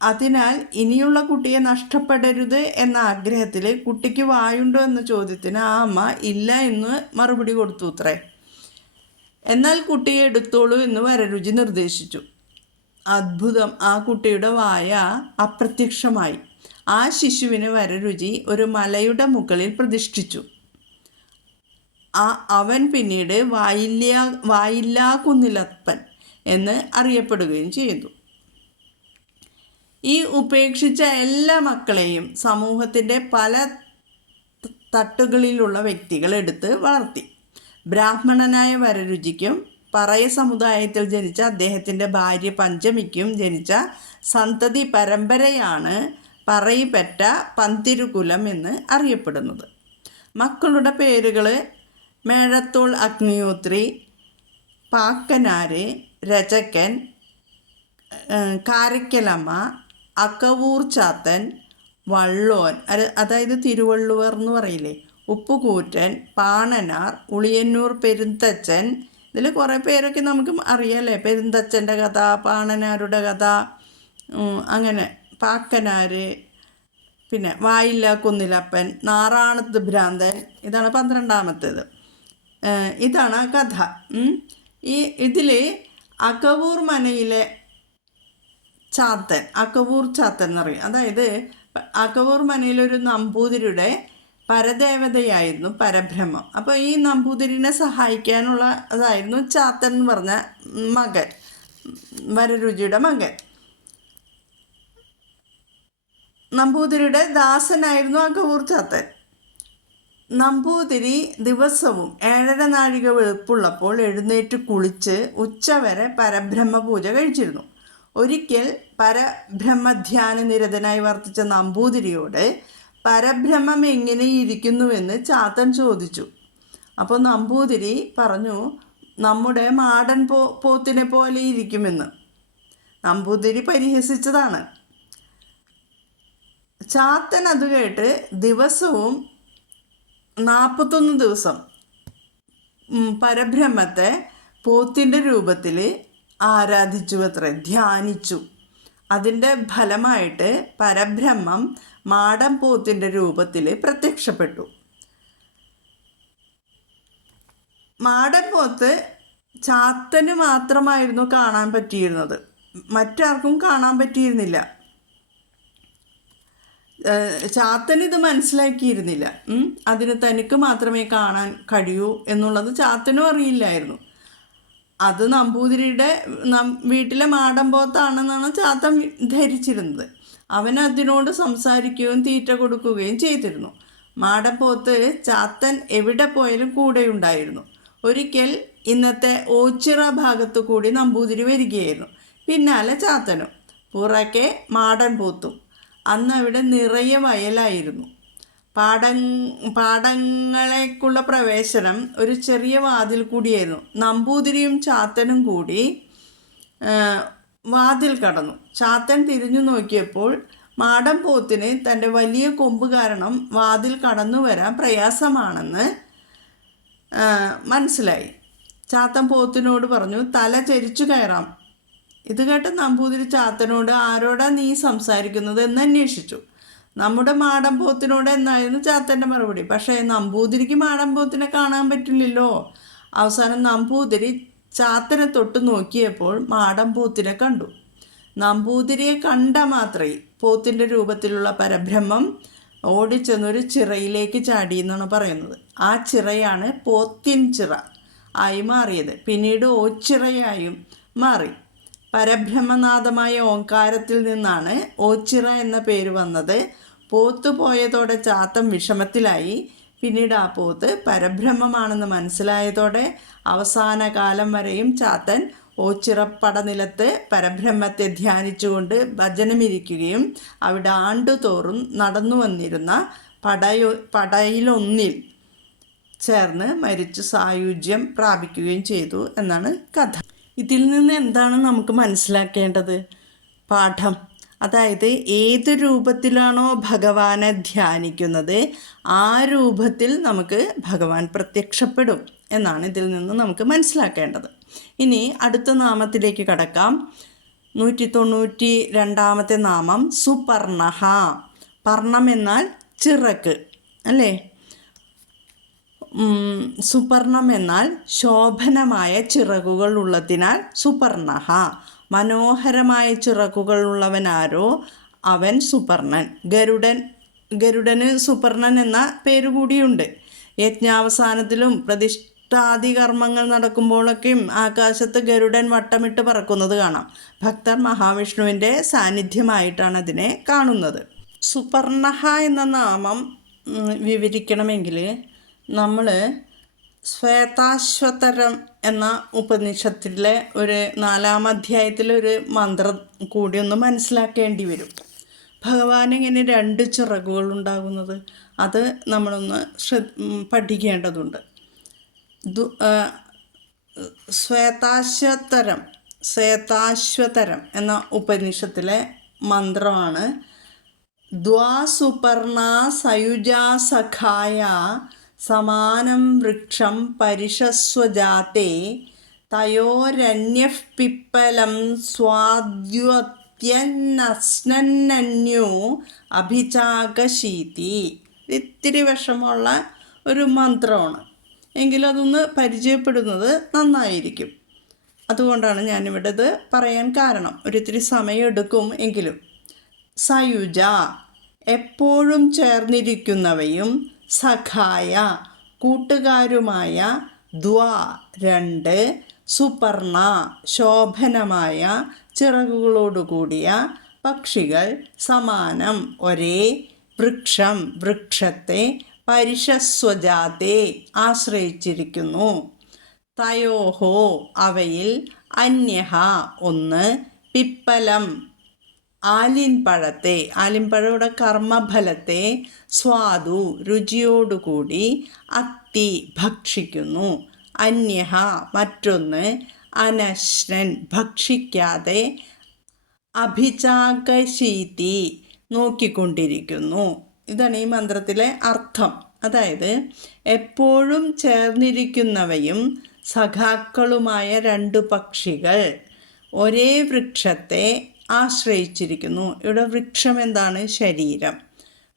അതിനാൽ ഇനിയുള്ള കുട്ടിയെ നഷ്ടപ്പെടരുത് എന്ന ആഗ്രഹത്തിൽ കുട്ടിക്ക് വായുണ്ടോ എന്ന ചോദ്യത്തിന് ആ അമ്മ ഇല്ല എന്ന് മറുപടി കൊടുത്തു അത്രേ. എന്നാൽ കുട്ടിയെ എടുത്തോളൂ എന്ന് വരരുചി നിർദ്ദേശിച്ചു. അത്ഭുതം! ആ കുട്ടിയുടെ വായ അപ്രത്യക്ഷമായി. ആ ശിശുവിനെ വരരുചി ഒരു മലയുടെ മുകളിൽ പ്രതിഷ്ഠിച്ചു. അവൻ പിന്നീട് വായില്ലാ കുന്നിലപ്പൻ എന്ന് അറിയപ്പെടുകയും ചെയ്തു. ഈ ഉപേക്ഷിച്ച എല്ലാ മക്കളെയും സമൂഹത്തിൻ്റെ പല തട്ടുകളിലുള്ള വ്യക്തികൾ എടുത്ത് വളർത്തി. ബ്രാഹ്മണനായ വരരുചിക്കും പറയ സമുദായത്തിൽ ജനിച്ച അദ്ദേഹത്തിൻ്റെ ഭാര്യ പഞ്ചമിക്കും ജനിച്ച സന്തതി പരമ്പരയാണ് പറയിപ്പറ്റ പന്തിരുകുലം എന്ന് അറിയപ്പെടുന്നത്. മക്കളുടെ പേരുകൾ മേഴത്തോൾ അഗ്നിഹോത്രി, പാക്കനാര്, രചകൻ, കാരയ്ക്കലമ്മ, അക്കവൂർ ചാത്തൻ, വള്ളോൻ, അതായത് തിരുവള്ളുവർ എന്ന് പറയില്ലേ, ഉപ്പുകൂറ്റൻ, പാണനാർ, ഉളിയന്നൂർ പെരുന്തച്ചൻ. ഇതിൽ കുറേ പേരൊക്കെ നമുക്ക് അറിയാമല്ലേ, പെരുന്തച്ചൻ്റെ കഥ, പാണനാരുടെ കഥ, അങ്ങനെ പാക്കനാര്, പിന്നെ വായില്ല കുന്നിലപ്പൻ, നാറാണത്ത് ഭ്രാന്തൻ. ഇതാണ് 12ാമത്തേത്. ഇതാണ് കഥ. ഇതിൽ അക്കവൂർ മനയിലെ ചാത്തൻ, അക്കവൂർ ചാത്തൻ എന്നറിയും. അതായത് അക്കവൂർ മനയിലൊരു നമ്പൂതിരിയുടെ പരദേവതയായിരുന്നു പരബ്രഹ്മം. അപ്പോൾ ഈ നമ്പൂതിരിനെ സഹായിക്കാനുള്ള അതായിരുന്നു ചാത്തൻ എന്ന് പറഞ്ഞ മകൻ, വരരുചിയുടെ മകൻ. നമ്പൂതിരിയുടെ ദാസനായിരുന്നു അക്കവൂർ ചാത്തൻ. നമ്പൂതിരി ദിവസവും 7.5 നാഴിക വെളുപ്പുള്ളപ്പോൾ എഴുന്നേറ്റ് കുളിച്ച് ഉച്ചവരെ പരബ്രഹ്മ പൂജ കഴിച്ചിരുന്നു. ഒരിക്കൽ പരബ്രഹ്മധ്യാന നിരതനായി വർത്തിച്ച നമ്പൂതിരിയോട് പരബ്രഹ്മം എങ്ങനെ ഇരിക്കുന്നുവെന്ന് ചാത്തൻ ചോദിച്ചു. അപ്പോൾ നമ്പൂതിരി പറഞ്ഞു, നമ്മുടെ മാടൻ പോത്തിനെ പോലെ ഇരിക്കുമെന്ന്. നമ്പൂതിരി പരിഹസിച്ചതാണ്. ചാത്തൻ അത് കേട്ട് ദിവസവും 41 ദിവസം പരബ്രഹ്മത്തെ പോത്തിൻ്റെ രൂപത്തിൽ ആരാധിച്ചു അത്രേ, ധ്യാനിച്ചു. അതിൻ്റെ ഫലമായിട്ട് പരബ്രഹ്മം മാടൻ പോത്തിൻ്റെ രൂപത്തിൽ പ്രത്യക്ഷപ്പെട്ടു. മാടൻ പോത്ത് ചാത്തന് മാത്രമായിരുന്നു കാണാൻ പറ്റിയിരുന്നത്, മറ്റാർക്കും കാണാൻ പറ്റിയിരുന്നില്ല. ചാത്തൻ ഇത് മനസ്സിലാക്കിയിരുന്നില്ല. അതിന് തനിക്ക് മാത്രമേ കാണാൻ കഴിയൂ എന്നുള്ളത് ചാത്തനും അറിയില്ലായിരുന്നു. അത് നമ്പൂതിരിയുടെ വീട്ടിലെ മാടൻ പോത്താണെന്നാണ് ചാത്തൻ ധരിച്ചിരുന്നത്. അവൻ അതിനോട് സംസാരിക്കുകയും തീറ്റ കൊടുക്കുകയും ചെയ്തിരുന്നു. മാടൻ പോത്ത് ചാത്തൻ എവിടെ പോയാലും കൂടെയുണ്ടായിരുന്നു. ഒരിക്കൽ ഇന്നത്തെ ഓച്ചിറ ഭാഗത്തു കൂടി നമ്പൂതിരി വരികയായിരുന്നു. പിന്നാലെ ചാത്തനും, പുറകെ മാടൻ പോത്തും. അന്ന് അവിടെ നിറയെ വയലായിരുന്നു. പാടങ്ങളേക്കുള്ള പ്രവേശനം ഒരു ചെറിയ വാതിൽ കൂടിയായിരുന്നു. നമ്പൂതിരിയും ചാത്തനും കൂടി വാതിൽ കടന്നു. ചാത്തൻ തിരിഞ്ഞു നോക്കിയപ്പോൾ മാടൻ പോത്തിന് തൻ്റെ വലിയ കൊമ്പ് കാരണം വാതിൽ കടന്നു വരാൻ പ്രയാസമാണെന്ന് മനസ്സിലായി. ചാത്തൻ പോത്തിനോട് പറഞ്ഞു, തല ചരിച്ചു കയറാം. ഇത് കേട്ട് നമ്പൂതിരി ചാത്തനോട്, ആരോടാ നീ സംസാരിക്കുന്നത് എന്ന് അന്വേഷിച്ചു. നമ്മുടെ മാടൻ പോത്തിനോട് എന്നായിരുന്നു ചാത്തൻ്റെ മറുപടി. പക്ഷേ നമ്പൂതിരിക്ക് മാടൻ പോത്തിനെ കാണാൻ പറ്റില്ലല്ലോ. അവസാനം നമ്പൂതിരി ചാത്തനെ തൊട്ട് നോക്കിയപ്പോൾ മാടൻ പോത്തിനെ കണ്ടു. നമ്പൂതിരിയെ കണ്ട മാത്രമേ പോത്തിൻ്റെ രൂപത്തിലുള്ള പരബ്രഹ്മം ഓടിച്ചെന്നൊരു ചിറയിലേക്ക് ചാടി എന്നാണ് പറയുന്നത്. ആ ചിറയാണ് പോത്തിൻ ചിറ ആയി മാറിയത്. പിന്നീട് ഓച്ചിറയായും മാറി. പരബ്രഹ്മനാഥമായ ഓങ്കാരത്തിൽ നിന്നാണ് ഓച്ചിറ എന്ന പേര് വന്നത്. പോത്ത് പോയതോടെ ചാത്തൻ വിഷമത്തിലായി. പിന്നീട് ആ പോത്ത് പരബ്രഹ്മമാണെന്ന് മനസ്സിലായതോടെ അവസാന കാലം വരെയും ചാത്തൻ ഓച്ചിറപ്പടനിലത്ത് പരബ്രഹ്മത്തെ ധ്യാനിച്ചുകൊണ്ട് ഭജനമിരിക്കുകയും അവിടെ ആണ്ടുതോറും നടന്നു വന്നിരുന്ന പടയിലൊന്നിൽ ചേർന്ന് മരിച്ചു സായുജ്യം പ്രാപിക്കുകയും ചെയ്തു എന്നാണ് കഥ. ഇതിൽ നിന്ന് എന്താണ് നമുക്ക് മനസ്സിലാക്കേണ്ടത്? പാഠം. അതായത് ഏത് രൂപത്തിലാണോ ഭഗവാനെ ധ്യാനിക്കുന്നത് ആ രൂപത്തിൽ നമുക്ക് ഭഗവാൻ പ്രത്യക്ഷപ്പെടും എന്നാണ് ഇതിൽ നിന്ന് നമുക്ക് മനസ്സിലാക്കേണ്ടത്. ഇനി അടുത്ത നാമത്തിലേക്ക് കടക്കാം. 192ാമത്തെ നാമം സുപർണഹ. പർണം എന്നാൽ ചിറക്ക് അല്ലേ? സുപർണം എന്നാൽ ശോഭനമായ ചിറകുകൾ ഉള്ളതിനാൽ സുപർണഹ. മനോഹരമായ ചിറകുകൾ ഉള്ളവനാരോ അവൻ സുപർണൻ. ഗരുഡന് സുപർണൻ എന്ന പേരുകൂടിയുണ്ട്. യജ്ഞാവസാനത്തിലും ഭക്താദി കർമ്മങ്ങൾ നടക്കുമ്പോഴൊക്കെയും ആകാശത്ത് ഗരുഡൻ വട്ടമിട്ട് പറക്കുന്നത് കാണാം. ഭക്തർ മഹാവിഷ്ണുവിൻ്റെ സാന്നിധ്യമായിട്ടാണ് അതിനെ കാണുന്നത്. സുപർണഹ എന്ന നാമം വിവരിക്കണമെങ്കിൽ നമ്മൾ ശ്വേതാശ്വതരം എന്ന ഉപനിഷത്തിലെ ഒരു 4-ാം അധ്യായത്തിലെ ഒരു മന്ത്രം കൂടി ഒന്ന് മനസ്സിലാക്കേണ്ടി വരും. ഭഗവാൻ ഇങ്ങനെ 2 ചിറകുകൾ ഉണ്ടാകുന്നത് അത് നമ്മളൊന്ന് പഠിക്കേണ്ടതുണ്ട്. ശ്വേതാശ്വതരം എന്ന ഉപനിഷത്തിലെ മന്ത്രമാണ് ദ്വാസുപർണ സയുജാ സഖായ സമാനം വൃക്ഷം പരിഷസ്വജാതേ തയോരന്യഃ പിപ്പലം സ്വാദ്വത്യന്നസ്നന്നന്യോ അഭിചാകശീതി. ഇത്തിരി വിഷമമുള്ള ഒരു മന്ത്രമാണ്, എങ്കിലും അതൊന്ന് പരിചയപ്പെടുന്നത് നന്നായിരിക്കും. അതുകൊണ്ടാണ് ഞാനിവിടെ ഇത് പറയാൻ കാരണം. ഒരിത്തിരി സമയമെടുക്കും എങ്കിലും. സയുജ എപ്പോഴും ചേർന്നിരിക്കുന്നവയും, സഖായ കൂട്ടുകാരുമായ, ദ്വ 2, സുപർണ ശോഭനമായ ചിറകുകളോടുകൂടിയ പക്ഷികൾ, സമാനം ഒരേ, വൃക്ഷം വൃക്ഷത്തെ, പരിഷസ്വജാതെ ആശ്രയിച്ചിരിക്കുന്നു, തയോഹോ അവയിൽ, അന്യഹ ഒന്ന്, പിപ്പലം ആലിൻപഴത്തെ, ആലിൻപഴയുടെ കർമ്മഫലത്തെ, സ്വാദു രുചിയോടുകൂടി, അത്തി ഭക്ഷിക്കുന്നു, അന്യഹ മറ്റൊന്ന്, അനശ്നൻ ഭക്ഷിക്കാതെ, അഭിചാകശീതി നോക്കിക്കൊണ്ടിരിക്കുന്നു. ഇതാണ് ഈ മന്ത്രത്തിലെ അർത്ഥം. അതായത് എപ്പോഴും ചേർന്നിരിക്കുന്നവയും സഖാക്കളുമായ 2 പക്ഷികൾ ഒരേ വൃക്ഷത്തെ ആശ്രയിച്ചിരിക്കുന്നു. ഇവിടെ വൃക്ഷം എന്താണ്? ശരീരം.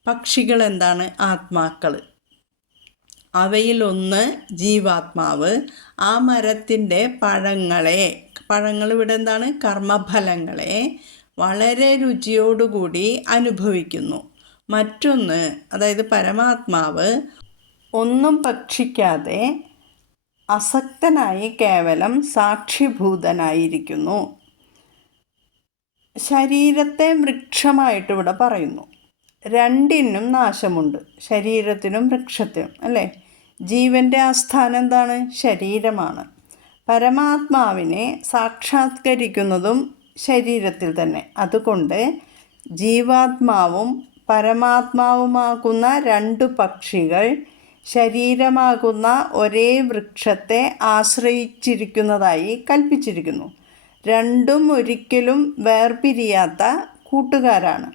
പക്ഷികൾ എന്താണ്? ആത്മാക്കൾ. അവയിലൊന്ന് ജീവാത്മാവ്. ആ മരത്തിൻ്റെ പഴങ്ങൾ ഇവിടെ എന്താണ്? കർമ്മഫലങ്ങളെ വളരെ രുചിയോടുകൂടി അനുഭവിക്കുന്നു. മറ്റൊന്ന്, അതായത് പരമാത്മാവ് ഒന്നും ഭക്ഷിക്കാതെ അസക്തനായി കേവലം സാക്ഷിഭൂതനായിരിക്കുന്നു. ശരീരത്തെ വൃക്ഷമായിട്ട് ഇവിടെ പറയുന്നു. 2നും നാശമുണ്ട്, ശരീരത്തിനും വൃക്ഷത്തിനും, അല്ലേ? ജീവൻ്റെ ആസ്ഥാനം എന്താണ്? ശരീരമാണ്. പരമാത്മാവിനെ സാക്ഷാത്കരിക്കുന്നതും ശരീരത്തിൽ തന്നെ. അതുകൊണ്ട് ജീവാത്മാവും പരമാത്മാവുമാകുന്ന 2 പക്ഷികൾ ശരീരമാകുന്ന ഒരേ വൃക്ഷത്തെ ആശ്രയിച്ചിരിക്കുന്നതായി കൽപ്പിച്ചിരിക്കുന്നു. 2ഉം ഒരിക്കലും വേർപിരിയാത്ത കൂട്ടുകാരാണ്.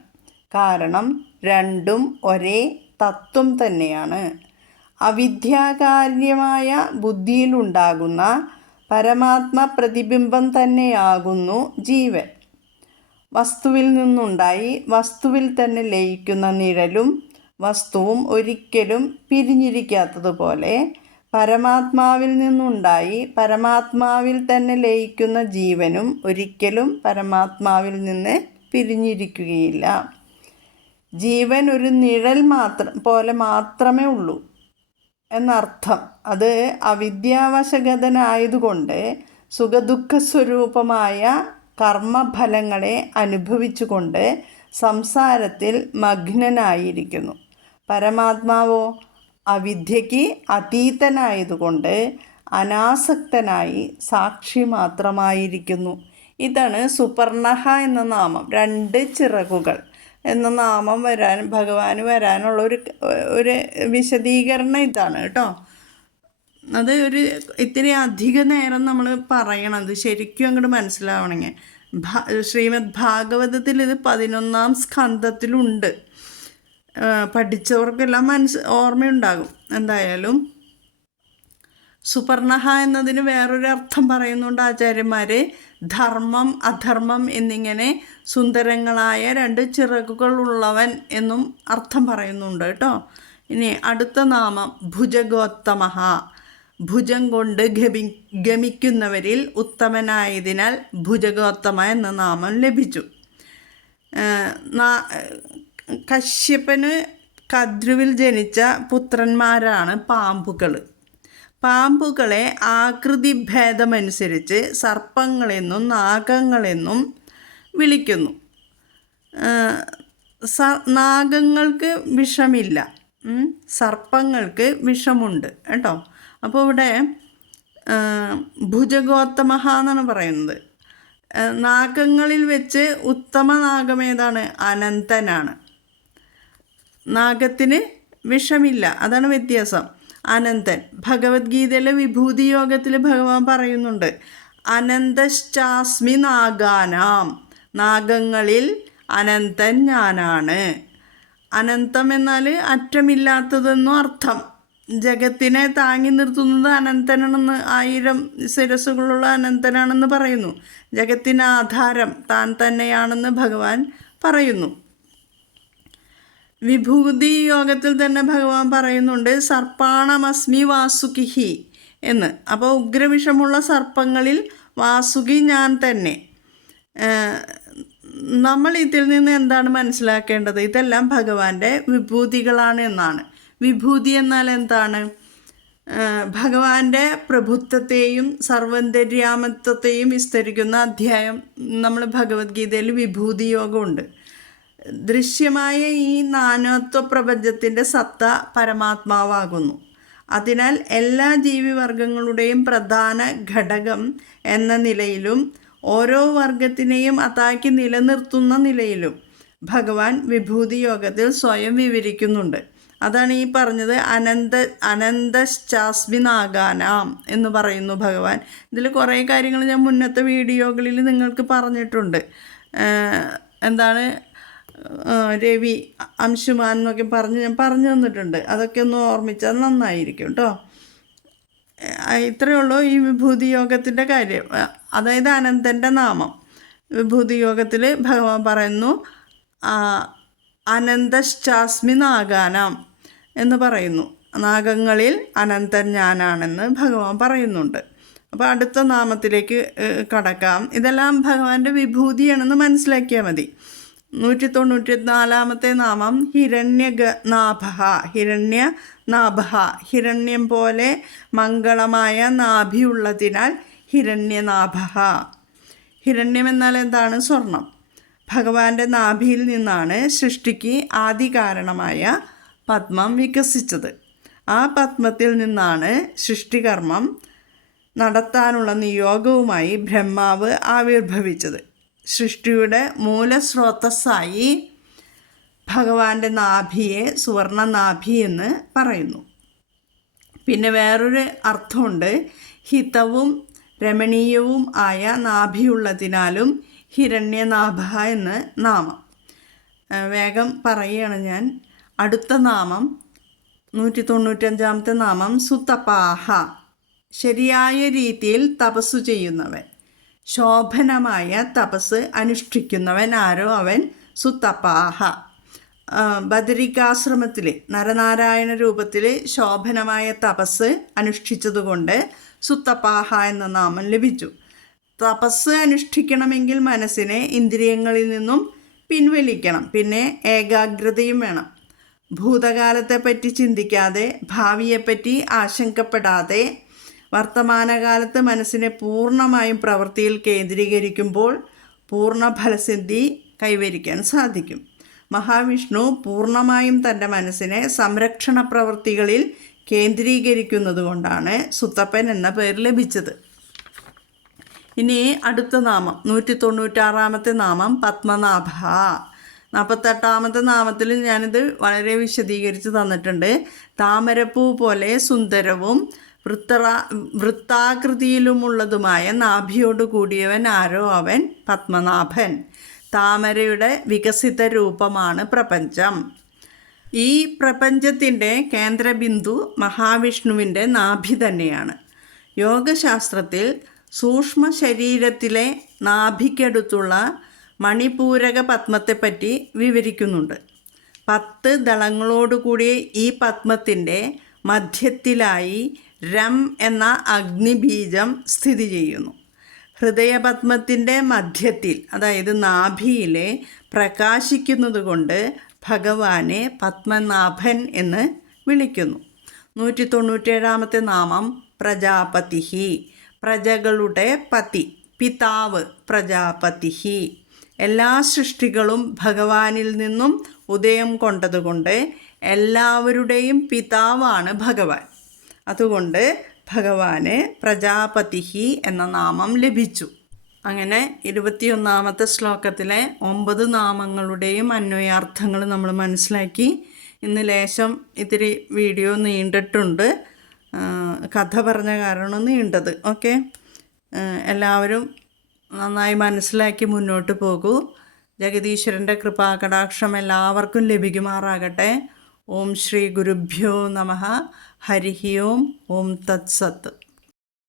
കാരണം 2ഉം ഒരേ തത്വം തന്നെയാണ്. അവിദ്യാകാര്യമായ ബുദ്ധിയിലുണ്ടാകുന്ന പരമാത്മ പ്രതിബിംബം തന്നെയാകുന്നു ജീവൻ. വസ്തുവിൽ നിന്നുണ്ടായി വസ്തുവിൽ തന്നെ ലയിക്കുന്ന നിഴലും വസ്തുവും ഒരിക്കലും പിരിഞ്ഞിരിക്കാത്തതുപോലെ പരമാത്മാവിൽ നിന്നുണ്ടായി പരമാത്മാവിൽ തന്നെ ലയിക്കുന്ന ജീവനും ഒരിക്കലും പരമാത്മാവിൽ നിന്ന് പിരിഞ്ഞിരിക്കുകയില്ല. ജീവൻ ഒരു നിഴൽ പോലെ മാത്രമേ ഉള്ളൂ എന്നർത്ഥം. അത് അവിദ്യാവശഗതനായതുകൊണ്ട് സുഖദുഃഖസ്വരൂപമായ കർമ്മഫലങ്ങളെ അനുഭവിച്ചുകൊണ്ട് സംസാരത്തിൽ മഗ്നനായിരിക്കുന്നു. പരമാത്മാവോ അവിദ്യയ്ക്ക് അതീതനായതുകൊണ്ട് അനാസക്തനായി സാക്ഷി മാത്രമായിരിക്കുന്നു. ഇതാണ് സുപർണഹ എന്ന നാമം. 2 ചിറകുകൾ എന്ന നാമം ഭഗവാന് വരാനുള്ള ഒരു വിശദീകരണം ഇതാണ് കേട്ടോ. അത് ഇത്തിരി അധിക നേരം നമ്മൾ പറയണത് ശരിക്കും അങ്ങോട്ട് മനസ്സിലാവണമെങ്കിൽ. ശ്രീമദ് ഭാഗവതത്തിൽ ഇത് 11-ാം സ്കന്ധത്തിലുണ്ട്. പഠിച്ചവർക്കെല്ലാം ഓർമ്മയുണ്ടാകും. എന്തായാലും സുപർണഹ എന്നതിന് വേറൊരു അർത്ഥം പറയുന്നുണ്ട് ആചാര്യന്മാർ. ധർമ്മം അധർമ്മം എന്നിങ്ങനെ സുന്ദരങ്ങളായ 2 ചിറകുകൾ ഉള്ളവൻ എന്നും അർത്ഥം പറയുന്നുണ്ട് കേട്ടോ. ഇനി അടുത്ത നാമം ഭുജഗോത്തമഃ. ഭുജം കൊണ്ട് ഗമിക്കുന്നവരിൽ ഉത്തമനായതിനാൽ ഭുജഗോത്തമ എന്ന നാമം ലഭിച്ചു. കശ്യപന് കദ്രുവിൽ ജനിച്ച പുത്രന്മാരാണ് പാമ്പുകൾ. പാമ്പുകളെ ആകൃതിഭേദമനുസരിച്ച് സർപ്പങ്ങളെന്നും നാഗങ്ങളെന്നും വിളിക്കുന്നു. നാഗങ്ങൾക്ക് വിഷമില്ല, സർപ്പങ്ങൾക്ക് വിഷമുണ്ട് കേട്ടോ. അപ്പോൾ ഇവിടെ ഭുജഗോത്തമഹ എന്നാണ് പറയുന്നത്. നാഗങ്ങളിൽ വെച്ച് ഉത്തമ നാഗം ഏതാണ്? അനന്തനാണ്. നാഗത്തിന് വിഷമില്ല, അതാണ് വ്യത്യാസം. അനന്തൻ. ഭഗവത്ഗീതയിലെ വിഭൂതി യോഗത്തിൽ ഭഗവാൻ പറയുന്നുണ്ട്, അനന്തശ്ചാസ്മി നാഗാനാം, നാഗങ്ങളിൽ അനന്തൻ ഞാനാണ്. അനന്തം എന്നാൽ അറ്റമില്ലാത്തതെന്നും അർത്ഥം. ജഗത്തിനെ താങ്ങി നിർത്തുന്നത് അനന്തനാണെന്ന്, 1000 ശിരസ്സുകളുള്ള അനന്തനാണെന്ന് പറയുന്നു. ജഗത്തിന് ആധാരം താൻ തന്നെയാണെന്ന് ഭഗവാൻ പറയുന്നു. വിഭൂതി യോഗത്തിൽ തന്നെ ഭഗവാൻ പറയുന്നുണ്ട്, സർപ്പാണമസ്മി വാസുകിഹി എന്ന്. അപ്പോൾ ഉഗ്രവിഷമുള്ള സർപ്പങ്ങളിൽ വാസുകി ഞാൻ തന്നെ. നമ്മൾ ഇതിൽ നിന്ന് എന്താണ് മനസ്സിലാക്കേണ്ടത്? ഇതെല്ലാം ഭഗവാന്റെ വിഭൂതികളാണ് എന്നാണ്. വിഭൂതി എന്നാൽ എന്താണ്? ഭഗവാന്റെ പ്രഭുത്വത്തെയും സർവന്തര്യാമത്വത്തെയും വിസ്തരിക്കുന്ന അധ്യായം നമ്മൾ ഭഗവത്ഗീതയിൽ വിഭൂതി യോഗമുണ്ട്. ദൃശ്യമായ ഈ നാനാത്വ പ്രപഞ്ചത്തിൻ്റെ സത്ത പരമാത്മാവാകുന്നു. അതിനാൽ എല്ലാ ജീവിവർഗങ്ങളുടെയും പ്രധാന ഘടകം എന്ന നിലയിലും ഓരോ വർഗത്തിനെയും അതാക്കി നിലനിർത്തുന്ന നിലയിലും ഭഗവാൻ വിഭൂതി യോഗത്തിൽ സ്വയം വിവരിക്കുന്നുണ്ട്. അതാണ് ഈ പറഞ്ഞത്, അനന്തശ്ചാസ്മി നാഗാനാം എന്ന് പറയുന്നു ഭഗവാൻ. ഇതിൽ കുറേ കാര്യങ്ങൾ ഞാൻ മുന്നത്തെ വീഡിയോകളിൽ നിങ്ങൾക്ക് പറഞ്ഞിട്ടുണ്ട്. എന്താണ് രവി, അംശുമാൻ എന്നൊക്കെ ഞാൻ പറഞ്ഞു തന്നിട്ടുണ്ട്. അതൊക്കെ ഒന്ന് ഓർമ്മിച്ചാൽ നന്നായിരിക്കും കേട്ടോ. ഇത്രയേ ഉള്ളൂ ഈ വിഭൂതി യോഗത്തിൻ്റെ കാര്യം, അതായത് അനന്തൻ്റെ നാമം. വിഭൂതി യോഗത്തിൽ ഭഗവാൻ പറയുന്നു, അനന്തശ്ചാസ്മി നാഗാനാം എന്ന് പറയുന്നു. നാഗങ്ങളിൽ അനന്തൻ ഞാനാണെന്ന് ഭഗവാൻ പറയുന്നുണ്ട്. അപ്പോൾ അടുത്ത നാമത്തിലേക്ക് കടക്കാം. ഇതെല്ലാം ഭഗവാന്റെ വിഭൂതിയാണെന്ന് മനസ്സിലാക്കിയാൽ മതി. 194-ാമത്തെ നാമം ഹിരണ്യനാഭഃ. ഹിരണ്യനാഭഃ, ഹിരണ്യം പോലെ മംഗളമായ നാഭിയുള്ളതിനാൽ ഹിരണ്യനാഭഃ. ഹിരണ്യം എന്നാൽ എന്താണ്? സ്വർണം. ഭഗവാന്റെ നാഭിയിൽ നിന്നാണ് സൃഷ്ടിക്ക് ആദികാരണമായ പത്മം വികസിച്ചത്. ആ പത്മത്തിൽ നിന്നാണ് സൃഷ്ടികർമ്മം നടത്താനുള്ള നിയോഗവുമായി ബ്രഹ്മാവ് ആവിർഭവിച്ചത്. സൃഷ്ടിയുടെ മൂലസ്രോതസ്സായി ഭഗവാന്റെ നാഭിയെ സുവർണനാഭി എന്ന് പറയുന്നു. പിന്നെ വേറൊരു അർത്ഥമുണ്ട്, ഹിതവും രമണീയവും ആയ നാഭിയുള്ളതിനാലും ഹിരണ്യനാഭഃ എന്ന് നാമം. വേഗം പറയുകയാണ് ഞാൻ. അടുത്ത നാമം 195-ാമത്തെ നാമം സുതപാഹ. ശരിയായ രീതിയിൽ തപസ്സു ചെയ്യുന്നവൻ, ശോഭനമായ തപസ് അനുഷ്ഠിക്കുന്നവൻ ആരോ അവൻ സുതപാഹ. ബദരികാശ്രമത്തിൽ നരനാരായണ രൂപത്തിൽ ശോഭനമായ തപസ് അനുഷ്ഠിച്ചതുകൊണ്ട് സുതപാഹ എന്ന നാമം ലഭിച്ചു. തപസ് അനുഷ്ഠിക്കണമെങ്കിൽ മനസ്സിനെ ഇന്ദ്രിയങ്ങളിൽ നിന്നും പിൻവലിക്കണം. പിന്നെ ഏകാഗ്രതയും വേണം. ഭൂതകാലത്തെപ്പറ്റി ചിന്തിക്കാതെ, ഭാവിയെപ്പറ്റി ആശങ്കപ്പെടാതെ വർത്തമാനകാലത്ത് മനസ്സിനെ പൂർണ്ണമായും പ്രവൃത്തിയിൽ കേന്ദ്രീകരിക്കുമ്പോൾ പൂർണ്ണ ഫലസിദ്ധി കൈവരിക്കാൻ സാധിക്കും. മഹാവിഷ്ണു പൂർണ്ണമായും തൻ്റെ മനസ്സിനെ സംരക്ഷണ പ്രവൃത്തികളിൽ കേന്ദ്രീകരിക്കുന്നത് കൊണ്ടാണ് സുതപ്പൻ എന്ന പേര് ലഭിച്ചത്. ഇനി അടുത്ത നാമം 196-ാമത്തെ നാമം പത്മനാഭ. 48-ാമത്തെ നാമത്തിൽ ഞാനിത് വളരെ വിശദീകരിച്ച് തന്നിട്ടുണ്ട്. താമരപ്പൂ പോലെ സുന്ദരവും വൃത്താകൃതിയിലുമുള്ളതുമായ നാഭിയോട് കൂടിയവൻ ആരോ അവൻ പത്മനാഭൻ. താമരയുടെ വികസിത രൂപമാണ് പ്രപഞ്ചം. ഈ പ്രപഞ്ചത്തിൻ്റെ കേന്ദ്രബിന്ദു മഹാവിഷ്ണുവിൻ്റെ നാഭി തന്നെയാണ്. യോഗശാസ്ത്രത്തിൽ സൂക്ഷ്മ ശരീരത്തിലെ നാഭിക്കടുത്തുള്ള മണിപൂരക പത്മത്തെപ്പറ്റി വിവരിക്കുന്നുണ്ട്. 10 ദളങ്ങളോടുകൂടിയ ഈ പത്മത്തിൻ്റെ മധ്യത്തിലായി രം എന്ന അഗ്നിബീജം സ്ഥിതി ചെയ്യുന്നു. ഹൃദയപത്മത്തിൻ്റെ മധ്യത്തിൽ, അതായത് നാഭിയിൽ പ്രകാശിക്കുന്നത് കൊണ്ട് ഭഗവാനെ പത്മനാഭൻ എന്ന് വിളിക്കുന്നു. 197-ാമത്തെ നാമം പ്രജാപതി. പ്രജകളുടെ പതി, പിതാവ് പ്രജാപതി. എല്ലാ സൃഷ്ടികളും ഭഗവാനിൽ നിന്നും ഉദയം കൊണ്ടതുകൊണ്ട് എല്ലാവരുടെയും പിതാവാണ് ഭഗവാൻ. അതുകൊണ്ട് ഭഗവാന് പ്രജാപതി എന്ന നാമം ലഭിച്ചു. അങ്ങനെ 21ാമത്തെ ശ്ലോകത്തിലെ 9 നാമങ്ങളുടെയും അന്വയാർത്ഥങ്ങൾ നമ്മൾ മനസ്സിലാക്കി. ഇന്ന് ലേശം ഇത്തിരി വീഡിയോ നീണ്ടിട്ടുണ്ട്, കഥ പറഞ്ഞ കാരണം നീണ്ടത്. ഓക്കെ, എല്ലാവരും നന്നായി മനസ്സിലാക്കി മുന്നോട്ട് പോകൂ. ജഗദീശ്വരൻ്റെ കൃപാകടാക്ഷം എല്ലാവർക്കും ലഭിക്കുമാറാകട്ടെ. ഓം ശ്രീ ഗുരുഭ്യോ നമഃ. ഹരി ഓം. ഓം തത്സത്ത്.